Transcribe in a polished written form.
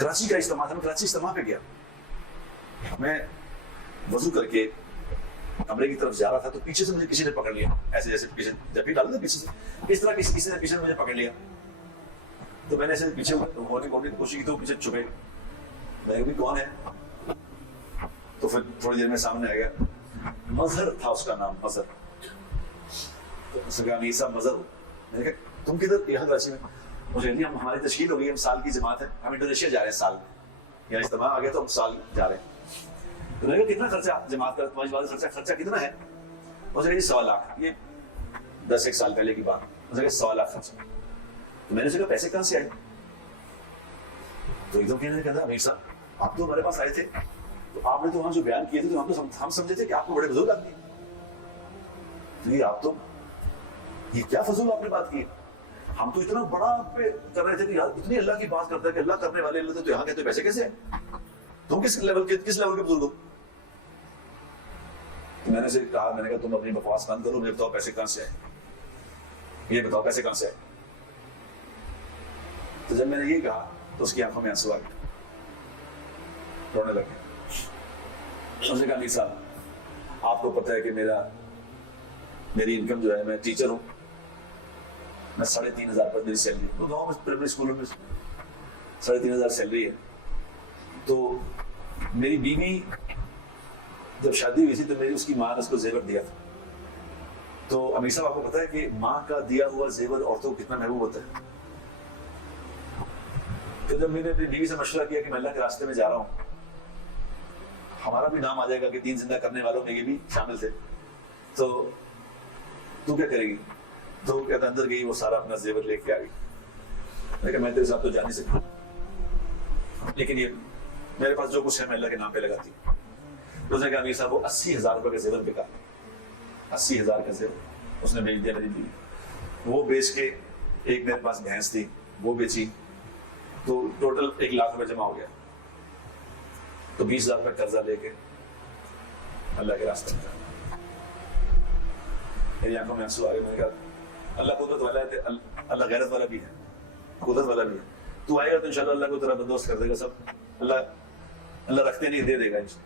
کراچی کا اجتماع تھا، میں کراچی اجتماع پہ گیا، میں وضو کر کے کمرے کی طرف جا رہا تھا تو پیچھے سے مجھے کسی نے پکڑ لیا، ایسے جیسے پیچھے جب بھی ڈالتے پیچھے سے اس طرح کسی نے پیچھے سے مجھے پکڑ لیا، تو میں نے ایسے پیچھے ہونے کی کوشش کی تو پیچھے چھپے، میں نے کہا کون ہے، تو پھر تھوڑی دیر میں سامنے آ گیا، مظہر تھا اس کا نام، مظہر، تو اس نے کہا امیر صاحب مظہر ہو، میں نے کہا تم کدھر، یہاں کراچی میں، مجھے نہیں، ہماری تشکیل ہو گئی، ہم سال کی جماعت ہے، ہم انڈونیشیا جا رہے ہیں سال میں، یہاں اجتماع آ گیا تو ہم سال جا رہے ہیں، تو میں نے کہا کتنا خرچہ جماعت کا، تمہاری بات خرچہ کتنا ہے، اس نے کہا 100 لاکھ، یہ 10 سال پہلے کی بات، اس نے کہا 100 لاکھ خرچہ، تو میں نے کہا پیسے کہاں سے آئے، تو ایک دم کہنے لگا امیر صاحب آپ تو ہمارے پاس آئے تھے، تو آپ نے تو وہاں جو بیان کیے تھے تو ہم سمجھے تھے کہ آپ کو بڑے بزرگ آدمی ہیں، یہ آپ تو یہ کیا فضول آپ نے بات کی، ہم تو اتنا بڑا پہ کر رہے تھے کہ یار اتنی اللہ کی بات کرتا ہے کہ اللہ کرنے والے اللہ تو یہاں کہتے پیسے کیسے ہیں، تم کس لیول کے بزرگ ہو، میں نے سے کہا، میں نے کہا تم اپنی بکواس بند کرو، مجھے بتاؤ پیسے کہاں سے آئے، یہ بتاؤ پیسے کہاں سے آئے، تو جب میں نے یہ کہا تو اس کی آنکھوں میں آنسو آ گئے، رونے لگے، اس نے کہا امیر صاحب آپ کو پتہ ہے کہ میری انکم جو ہے، میں ٹیچر ہوں، میں 3,500 پر میری سیلری، تو گاؤں میں پرائمری اسکولوں میں 3,500 سیلری ہے، تو میری بیوی جب شادی ہوئی تھی تو میری اس کی ماں نے اس کو زیور دیا تھا، تو امیر صاحب آپ کو پتہ ہے کہ ماں کا دیا ہوا زیور عورتوں کو کتنا محبوب ہوتا ہے، تو جب میں نے اپنی بیوی سے مشورہ کیا کہ میں اللہ کے راستے میں جا رہا ہوں، ہمارا بھی نام آ جائے گا کہ دین زندہ کرنے والوں میں یہ بھی شامل تھے، تو کیا کرے گی، تو وہ کہتا اندر گئی، وہ سارا اپنا زیور لے کے آ گئی، میں کہا میں تیرے ساتھ تو جا نہیں سکتا، لیکن یہ میرے پاس جو کچھ ہے میں اللہ کے نام پہ لگاتی ہوں، اس نے کہا امیر صاحب وہ 80,000 روپے کا زیور بکا، 80,000 کا زیور اس نے بیچ دیا میری بیوی، وہ بیچ کے ایک میرے پاس بھینس تھی وہ بیچی، تو ٹوٹل 1 لاکھ روپے جمع ہو گیا، تو 20,000 روپے قرضہ لے کے اللہ کے راستے میں جانا، میری آنکھوں میں آنسو آ گئے، میں نے کہا اللہ قدرت والا ہے، اللہ غیرت والا بھی ہے، قدرت والا بھی ہے، تو آئے گا تو انشاءاللہ اللہ کو تیرا بندوبست کر دے گا، سب اللہ رکھتے نہیں دے دے گا انشاءاللہ۔